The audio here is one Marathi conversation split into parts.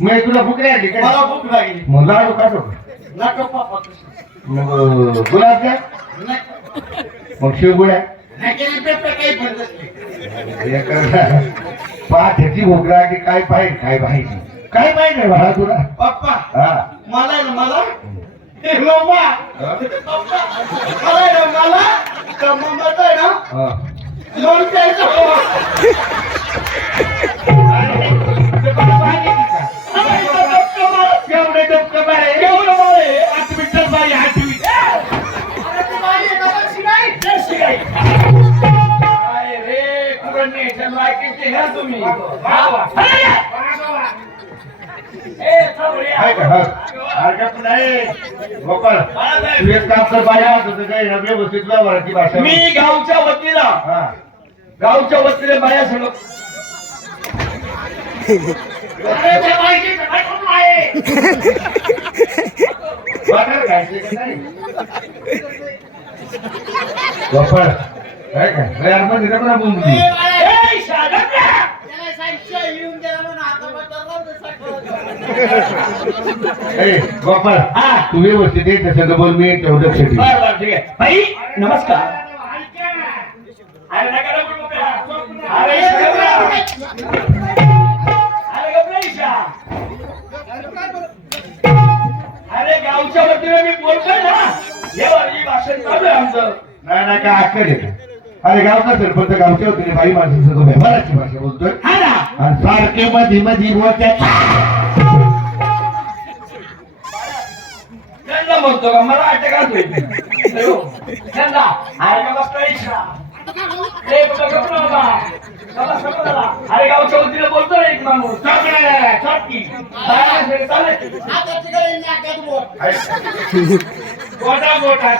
मी तुला भूक नाही आली काय? मला भूक लागली. मग लाडू काढू नका पापा. मग गुलाब द्या मग शिवगुळ्या काही पण पाठ्याची भूक लागली काय पाहिजे काय पाहिजे बाळा तुला पप्पा हा मला आहे ना मला हे लोबा पप्पा मला आहे ना मला तर मम्माचं आहे ना हा. लोण प्यायचं केवढे डोकं बाळे केवढं बाळे 8 मिनिटात बाई 8 मिनिट अरे ती बाई आहे का बघ शिगाई जर्सी गाई काय रे कुरण्याच्या लायकीचे ह्या तुम्ही ए थांबड्या आहे का हा हरकत नाही गोपाळ तू एक काम कर बाया होतं काय व्यवस्थित व्यवहाराची भाषा मी गावच्या वतीला हा गावच्या वतीने बाया सगळं अरे त्या बाईची काय करून आहे वाटायला खायचे का नाही गोपाळ काय का यार मध्ये रबरा बोंबली ए शागत्या त्याला साहित्य येऊन गेला म्हणून हाताबद्दल ए गोपाळ हा. तू व्यवस्थित येत सगळं बोल मी तेवढं लक्ष ठेव बर बर ठीक आहे बाई नमस्कार अरे नका नको बोलू. अरे शागत्या अरे गप्प नाही शा. अरे गावच्या वतीने मी बोलतोय ना हे भाषण चालू आहे आमचं नाही काय अक्कल आहे अरे गावचा सरपंच गावच्या होते बाई माणसाचं व्यवहाराची भाषा बोलतोय हा ना आणि सारखे मध्ये बोलतात त्यांना म्हणतो का मला अटकाच होईल त्यांना अरे का बसतोय शा. ए, कुठं गप्प नव्हता. चला, समोर आला. अरे गावच्या वतीने बोलतो ना एक माणूस चटकी चालेल हाताची गळी नाकात बोट गोटा गोटा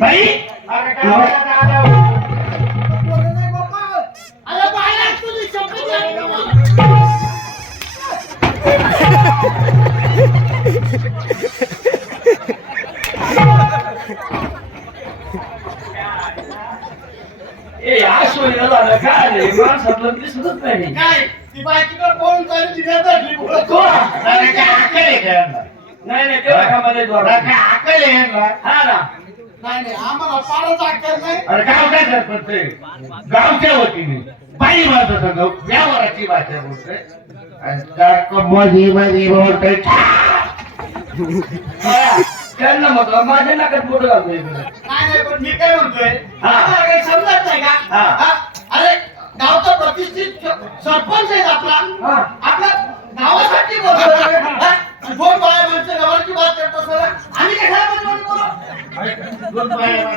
बाई अरे अरे बाहेर तुझी शपथ आहे का? ए आश्वर्य झालं काय रे माणसातलं दिसतच नाही काय ती बायकीकडे फोन करून तिथे धरली बोलत. तो अरे काय अक्कल आहे का यांना? नाही नाही तेव्हा कामाला येतो अरे काय अक्कल आहे यांना? हा ना नाही आम्हाला फारच अक्कल नाही अरे गावच्या सरपंच आहे. गावच्या वतीने बाई माणसाचं व्यवहाराची भाषा बोलतोय आणि सारखं मध्ये बोलतोय हा, त्यांना म्हटलं माझ्या नाकात बोट घालतोय नाही पण मी काय म्हणतोय हा. आम्हाला काही समजत नाही का हा. हा? अरे गावचा प्रतिष्ठित सरपंच आहे आपला हा. आपला गावासाठी बोलतोय हा? दोन बाया माणसं गावाची बात करत असताना आम्ही काय घरामध्ये बोलू? दोन बाया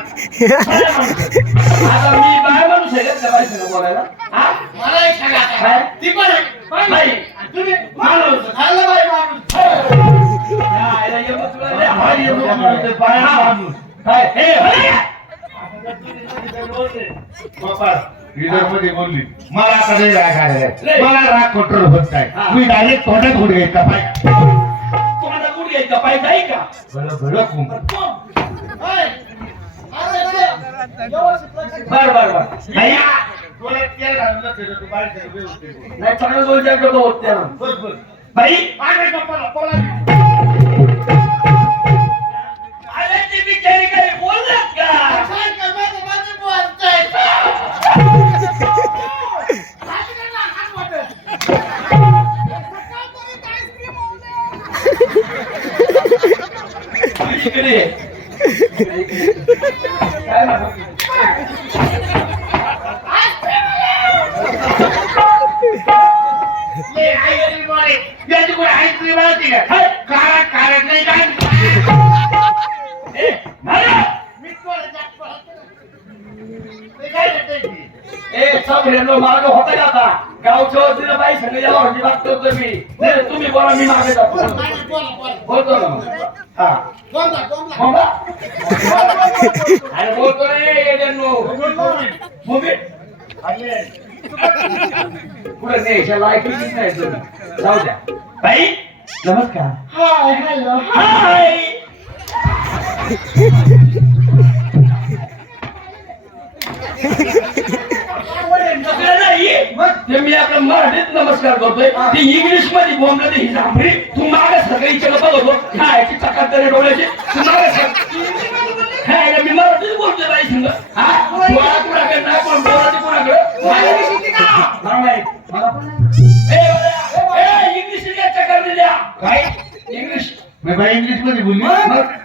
आता मी बाय माणूस आहे का बायकोला बोलायला हा मला एक सांगा काय? ती पण आहे बाई. बाई. आणि तुम्ही माणूस. खाल्लं बाई माणूस यायला ये मग तुला लय बाई हाय येऊन म्हणतोय, बाया माणूस. काय हे हे. गोपाळ, विदर्भ मध्ये बोलली मला आता लय राग आलेला आहे. मला राग कंट्रोल होत हा. नाही मी डायरेक्ट तोंडात गुड घ्यायचा पाय तुम्हाला गुड घ्यायचा पाहिजे आहे का बरं बरं कुंभ. होय. अरे व्यवस्थित लक्ष ठेव. बर बर बर नाही तुला तेल घालून ठेवलं, तू बाहेर ठेव, व्यवस्थित बोल. नाही चांगलं दोन चार डबं होत त्या बोल, बोल. बाई अरे गोपाळ, बोला. अरे ती बिचारी काही बोलत का काय करणार माझे बोलताय इकडे काय म्हणतो? ले, आई गरीब वाले. याची कोणी आईस्क्रीम होती का? हे, काढत नाही काय? ए, नाना! मी कोण जात ते काय देते ती? ए सब हेलो मार्ग होता का आता गावच्या वतीनं बाई सगळे याला म्हणजे बात करतो मी नाही, तुम्ही बोला मी मागे जातो नाही, बोला. बोलतो ना मग. हा कोणला? हो ना? अरे बोलतो रे येड्यांनो. मम्मी पुढे न्यायच्या लायकीचीच नाही तुम्ही जाऊ द्या बाई नमस्कार हाय, हॅलो. हाय तसलं नाही. ते मी आपल्या मराठीत नमस्कार करतोय ते इंग्लिश मध्ये बोंबलं ते ही झांबरी तू मागे सगळी चल बघतो खायची चकात डोळ्याची तू मागे खायला मी मराठीत बोलतोय बाई संग कुणाकडे नाही पण बोलायचे कुणाकडे इंग्लिश चक्कर द्या काय इंग्लिश मी बाई इंग्लिश मध्ये बोलली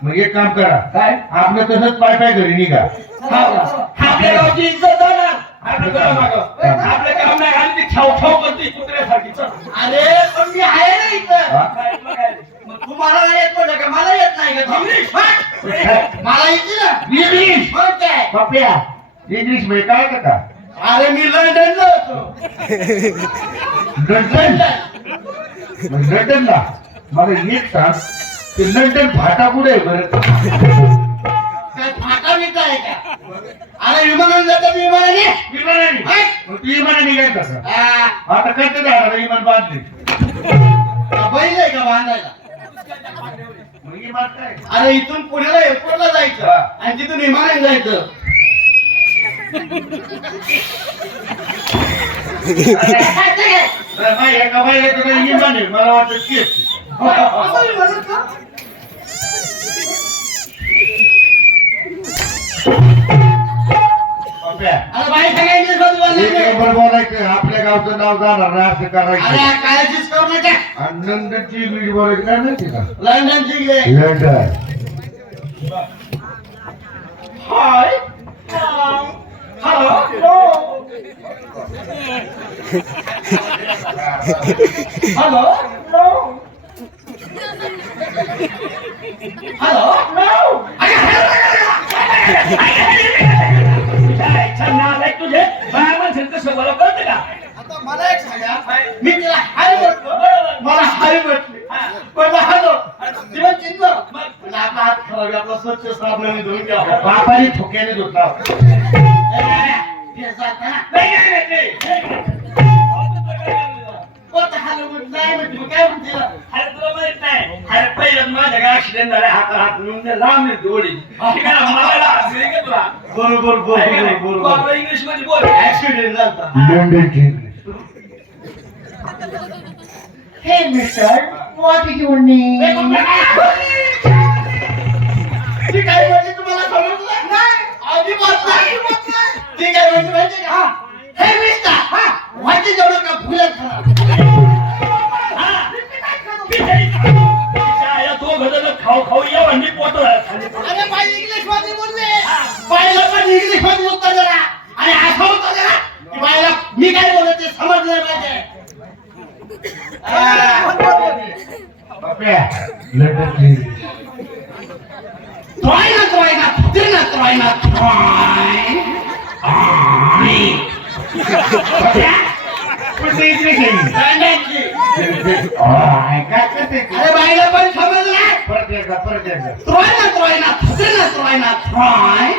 मग एक काम करा काय आपलं तसंच पाय पाय घरी निघा आपल्या गावची इज्जत जाणार आपलं काम नाही आणि ती ठाव ठाव करते कुत्र्यासारखी अरे पण मी आहे ना इथं तुम्हाला नाही येत पण का मला येत नाही का इंग्लिश मला येते ना इंग्लिश मग काय पप्प्या इंग्लिश मध्ये काय का अरे मी लंडनला होतो लंडन मग लंडनला मला एक सांग ते लंडन फाटा कुठे आहे बरं काय फाटा मिळत आहे का अरे विमानाने जातं विमानाने विमानाने हाय? मग तू विमानाने काय कसं आ, आता कसं झालं विमान बांधले बैल आहे का बांधायला मग विमान काय अरे इथून पुण्याला एअरपोर्टला जायचं आणि तिथून विमानाने जायचं एका बाईला तर विमान आहे मला वाटतं तेच असं म्हणत का? पप्प्या अरे बाई सगळ्या इंग्लिश मध्ये एक बोलणार नंबर बोलायचं आपल्या गावचं नाव जाणार नाही असं अरे करायचं काळजीच करू नका आणि लंडनची इंग्लिश बोलायची काय माहिती का लंडनची गे London hi hello hello hello तुझे कसं मला कळतं का आता मला एक सांगा मी तिला हाय म्हटलं मला हाय म्हटली पण हॅलो तिला चिंता आपला हात खराब आपला स्वच्छ साबणाने धुवून घ्या बापाने ठोक्याने धुतला नाही म्हटली काय म्हणते अरे तुला माहित नाही अरे पहिलं माझ्या काय ऍक्सिडेंट झाला हात लांब जोडी तुला बरोबर तू आपलं इंग्लिश मध्ये बोल ऍक्सिडेंट झाला लंडनची English Hey, mister, what is your name? ती काय म्हणजे तुम्हाला समजलं नाही अजिबात नाही ती काय म्हणजे माहिती का हे मिस्टर वाटी जेवढं का फुलत खाऊ खाऊ या भांडी पोटो अरे बाई इंग्लिश मध्ये बोलले बाईला पण इंग्लिश मध्ये उत्तर जरा आणि असं होतं जरा की बाईला मी काय बोलत ते समजलं पाहिजे पप्प्या लंडनची इंग्लिश ट्राय पण ते इंग्लिश आहे काय करते अरे बाईला पण समजलं परत एकदा ट्राय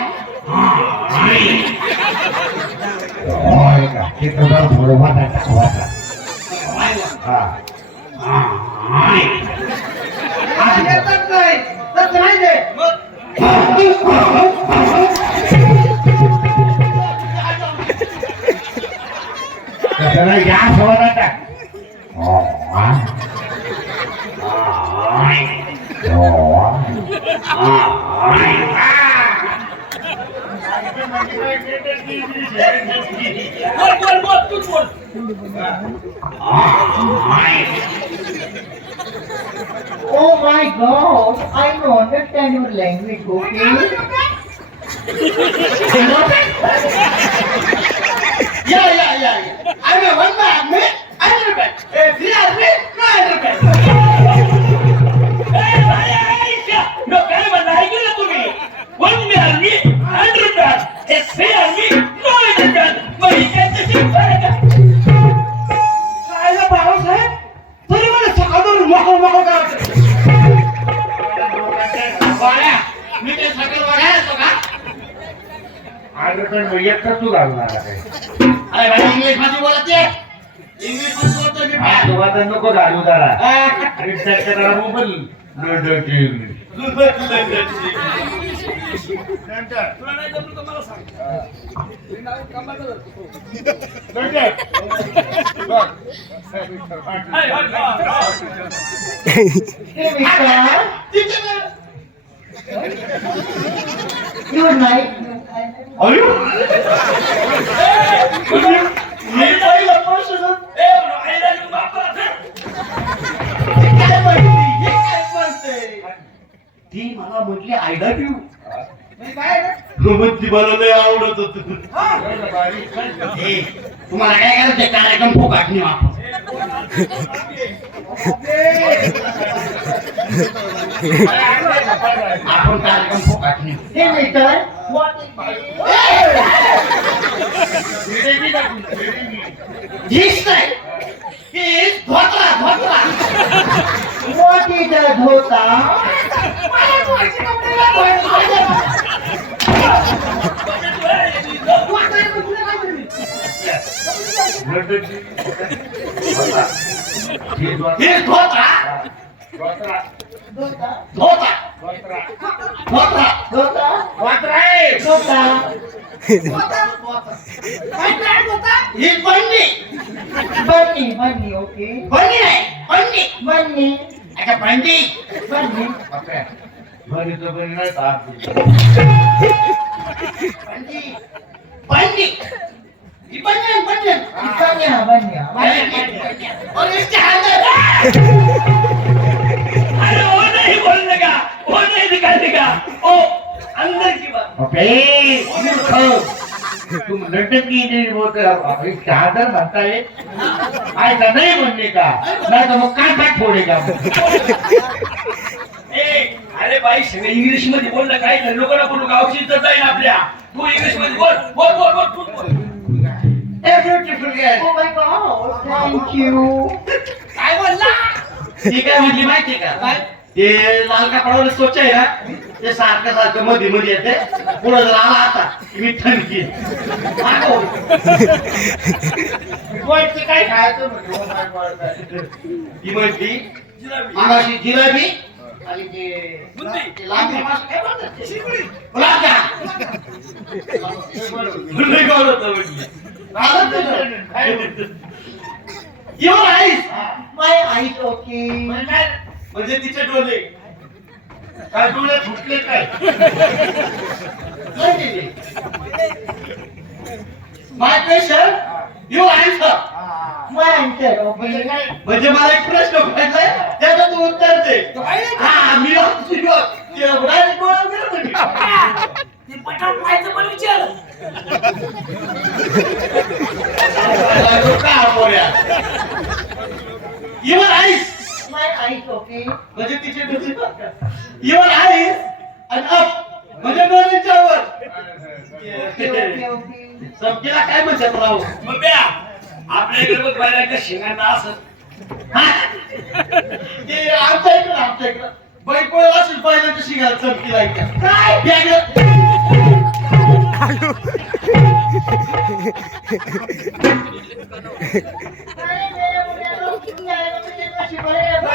होय का ते तुला थोडं वाटा हा तसं नाही गॅस हवा टाक बोल तूच बोल Oh my God, I don't understand your language, okay? Yeah. I'm a one man, me. Underpants. Three are me, no underpants. No, काय म्हणता ऐकलं तुम्ही वन मी आर्मी 100 एक थ्री आर्मी 900 मग ही काय तशी खायला बाळासाहेब तरी मला सकाळून मोकळ करायचं बाळा मी ते सकाळ बघायचो का आज पण एकच तू घालणार आहे अरे भाई इंग्लिश मध्ये बोलते इंग्लिश मध्ये बोलतो मी आज तू आता नको घालू जरा आणि त्याच्या जरा मोबाईल लंडनची इंग्लिश तुला नाही जमलं तर मला सांग Hey, mister. You're nice. अयो मी पहिलं प्रश्न काय म्हणते हे काय म्हणते ती मला म्हटली आय लव्ह यू मग ती मला लय आवडत होत तुम्हाला काय करायचं कार्यक्रम फुकाट नाही वापर आपण कार्यक्रम फुकाट नाही Hey, mister. What is हीच नाही ही धोत्रा धोत्रा What is a dhota? He धोत्रा Dhota? धोता धोत्रा Dhota? Dhota? ही बंडी Bunny, okay. बंडी नाही बंडी Bunny. अच्छा बंडी Bunny. बरीचं बरी नाही तर बंडी बंडी ही बंडी बंडी Banya. और इसके अंदर अरे वो नहीं बोलने का, वो नहीं निकालने का, ओ अंदर की बात। तुम लंडन की नहीं बोलते क्या कर बनता है ऐसा नहीं बनने का नहीं तो वो कांटा छोड़ेगा ए, अरे बाई सगळं इंग्लिश मध्ये बोललं काय तर लोकांना बोलू गावची इज्जत आहे ना आपल्या तू इंग्लिश मध्ये बोल बोल बोल बोल तू बोल beautiful girl Oh my God. Thank you. काय बोलला ती काय म्हणली माहिती का ते लाल कपडावर स्वच्छ आहे ना ते सारखं सारखं मध्ये मध्ये येते पुढे जर आला आता की मी थंडकी काय खायचं ती म्हणती मागाशी जिलेबी आणि बुंदी. ते लांबी मास काय म्हणतात ते? गुलाबजाम. लय गोड होतं म्हणली. झालं तुझं? येऊन आईस My eyes okay. म्हणजे तिचे डोळे काय डोळे फुटले काय my question you answer My answer okay. म्हणजे मला एक प्रश्न पडलाय त्याचं तू उत्तर दे हा मी डायरेक्ट बोला म्हणजे ते पटात व्हायचं पण विचार your eyes My eyes okay. म्हणजे तिचे डोळे युअर आईस आणि अप म्हणजे डोळ्यांच्या वर Okay, okay, okay. समजेला काय म्हणतात राव मग ब्या आपल्या इकडे बघ बाहेर शेंगांना असं ते आमच्या इकडं बाईक पळत असेल पाहिलं तर शिगायला चमकी लायच्या काय बॅग